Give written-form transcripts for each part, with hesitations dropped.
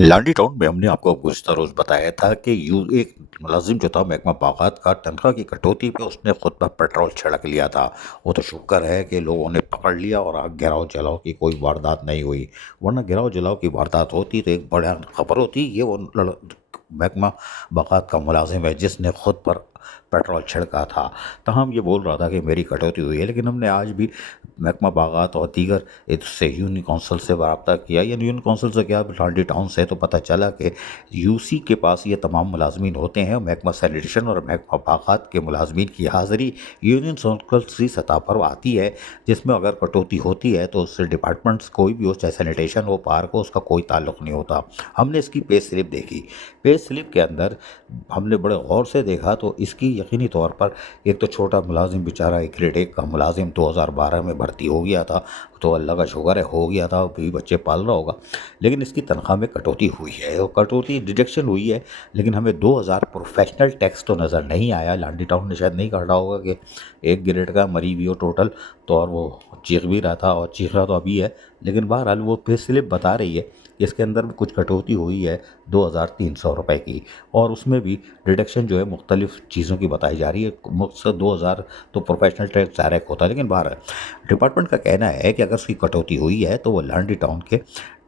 लाडी town में हमने आपको गुज़िश्ता रोज़ बताया था कि एक मुलाजिम जो था महकमा बागात का तनख्वाह की कटौती पे उसने खुद पर पेट्रोल छिड़क लिया था। वो तो शुक्र है कि लोगों ने पकड़ लिया और आग गिराव जलाव की कोई वारदात नहीं हुई, वरना गिराव जलाव की वारदात होती तो एक बड़ा खबर होती। ये वो महकमा बागात का मुलाजिम है जिसने खुद पर पेट्रोल छिड़का था। तहम ये बोल रहा था कि मेरी कटौती हुई है, लेकिन हमने आज भी महकमा बागात और दीगर इससे यूनियन काउंसिल से रब्ता किया। या यूनियन काउंसिल से क्या, लाडी टाउन से, तो पता चला कि यूसी के पास ये तमाम मुलाजमीन होते हैं। महकमा सैनिटेशन और महकमा बागात के मुलाजमीन की हाज़िरी यूनियन काउंसिल की सतह पर आती है, जिसमें अगर कटौती होती है तो उससे डिपार्टमेंट्स कोई भी हो, चाहे सैनिटेशन हो, पार्क हो, उसका कोई ताल्लुक़ नहीं होता। हमने इसकी पे स्लिप देखी। पे स्लिप के अंदर हमने बड़े गौर से देखा तो इसकी यकीनी तौर पर एक तो छोटा मुलाजिम बेचारा, एक ग्रेड 1 का मुलाजिम 2012 में भर्ती हो गया था, तो अल्लाह का शुक्र है हो गया था, बीवी बच्चे पाल रहा होगा। लेकिन इसकी तनख्वाह में कटौती हुई है और कटौती डिडक्शन हुई है, लेकिन हमें 2000 प्रोफेशनल टैक्स तो नज़र नहीं आया। लाडी टाउन ने शायद नहीं काटा होगा कि एक ग्रेड का मरी भी हो टोटल, तो और वो चीख भी रहा था और चीख रहा तो अभी है। लेकिन बहरहाल वो पे स्लिप बता रही है कि इसके अंदर भी कुछ कटौती हुई है 2300 रुपये की, और उसमें भी डिडक्शन जो है मुख्तलिफ़ चीज़ों की बताई जा रही है। मुझसे 2000 तो प्रोफेशनल टैक्स डायरेक्ट होता है, लेकिन बहरहाल डिपार्टमेंट का कहना है कि अगर उसकी कटौती हुई है तो वो लाडी टाउन के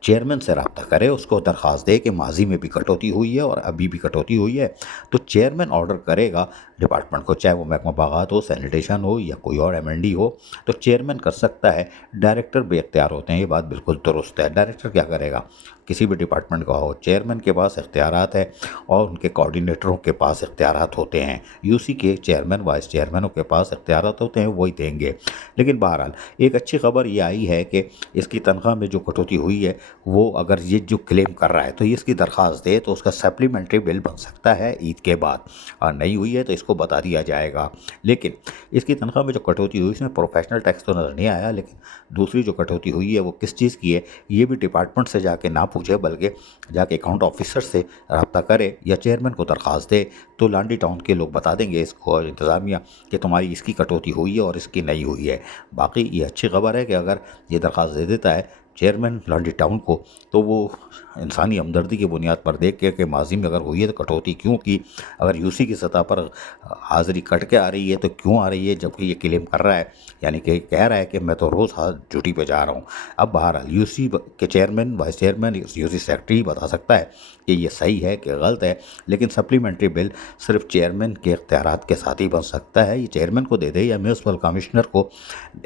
चेयरमैन से रब्ता करे, उसको दरख्वास्त दे कि माजी में भी कटौती हुई है और अभी भी कटौती हुई है, तो चेयरमैन ऑर्डर करेगा डिपार्टमेंट को, चाहे वो महकमा बागात हो, सैनिटेशन हो या कोई और एमएनडी हो, तो चेयरमैन कर सकता है। डायरेक्टर बेख्तियार होते हैं, ये बात बिल्कुल दुरुस्त है। डायरेक्टर क्या करेगा, किसी भी डिपार्टमेंट का हो, चेयरमैन के पास इख्तियारात है और उनके कोऑर्डिनेटरों के पास इख्तियारात होते हैं। यूसी के चेयरमैन, वाइस चेयरमैनों के पास इख्तियारात होते हैं, वही देंगे। लेकिन बहरहाल एक अच्छी खबर ये आई है कि इसकी तनख्वाह में जो कटौती हुई है, वो अगर ये जो क्लेम कर रहा है तो ये इसकी दरख्वास्त दे तो उसका सप्लीमेंट्री बिल बन सकता है ईद के बाद, और नहीं हुई है तो इसको बता दिया जाएगा। लेकिन इसकी तनख्वाह में जो कटौती हुई इसमें प्रोफेशनल टैक्स तो नज़र नहीं आया, लेकिन दूसरी जो कटौती हुई है वो किस चीज़ की है ये भी डिपार्टमेंट से जाके ना पूछे, बल्कि जाके अकाउंट ऑफिसर से रब्ता करे या चेयरमैन को दरख्वास्त दे, तो लाडी टाउन के लोग बता देंगे इसको, इंतज़ामिया, कि तुम्हारी इसकी कटौती हुई है और इसकी नहीं हुई है। बाकी ये अच्छी खबर है कि अगर ये दरख्वास्त दे देता है चेयरमैन लाडी टाउन को, तो वो इंसानी हमदर्दी की बुनियाद पर देख के कि माजी में अगर हुई है तो कटौती क्यों की, अगर यूसी की सतह पर हाज़िरी कट के आ रही है तो क्यों आ रही है, जबकि ये क्लेम कर रहा है, यानी कि कह रहा है कि मैं तो रोज़ ड्यूटी पे जा रहा हूँ। अब बहरहाल यूसी के chairman, vice chairman, UC secretary ही बता सकता है कि ये सही है कि गलत है। लेकिन सप्लीमेंट्री बिल सिर्फ चेयरमैन के इख्तियारात के साथ ही बन सकता है। ये चेयरमैन को दे दे या म्यूनसिपल कमिश्नर को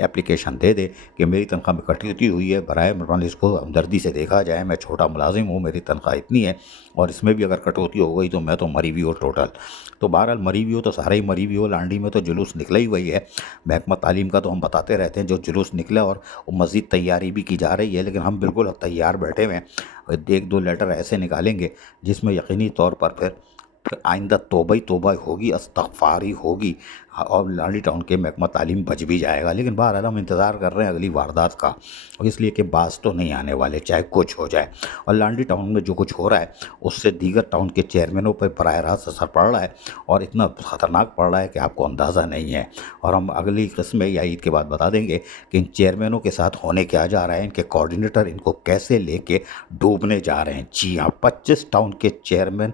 एप्लीकेशन दे दे कि मेरी तनख्वाह में कटौती हुई है, बराए मेहरबानी इसको हमदर्दी से देखा जाए, मैं छोटा मुलाजिम हूँ, मेरी तनख्वाह इतनी है और इसमें भी अगर कटौती हो गई तो मैं तो मरी भी हो टोटल। तो बहरहाल मरी भी हो तो सारे ही मरी भी हो। लांडी में तो जुलूस निकला ही वही है। महकमा तालीम का तो हम बताते रहते हैं जो जुलूस निकला, और मज़ीद तैयारी भी की जा रही है, लेकिन हम बिल्कुल तैयार बैठे हुए हैं। एक दो लेटर ऐसे निकालेंगे जिसमें यकीनी तौर पर फिर आइंदा तौबा ही तौबा होगी, इस्तग़फ़ार ही होगी, और लाडी टाउन के महकमा तालीम बच भी जाएगा। लेकिन बहरहाल हम इंतज़ार कर रहे हैं अगली वारदात का, और इसलिए कि बास तो नहीं आने वाले चाहे कुछ हो जाए। और लाडी टाउन में जो कुछ हो रहा है उससे दीगर टाउन के चेयरमैनों पर बराह रास्त असर पड़ रहा है, और इतना ख़तरनाक पड़ रहा है कि आपको अंदाज़ा नहीं है। और हम अगली किस्म में या ईद के बाद बता देंगे कि इन चेयरमैनों के साथ होने क्या जा रहा है, इनके कोऑर्डिनेटर इनको कैसे लेके डूबने जा रहे हैं। जी हाँ, 25 टाउन के चेयरमैन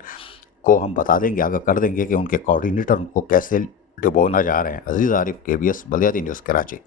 को हम बता देंगे, आगे कर देंगे कि उनके कोऑर्डिनेटर उनको कैसे डुबोना जा रहे हैं। अजीज़ आरिफ, KBS बलियाती न्यूज़, कराची।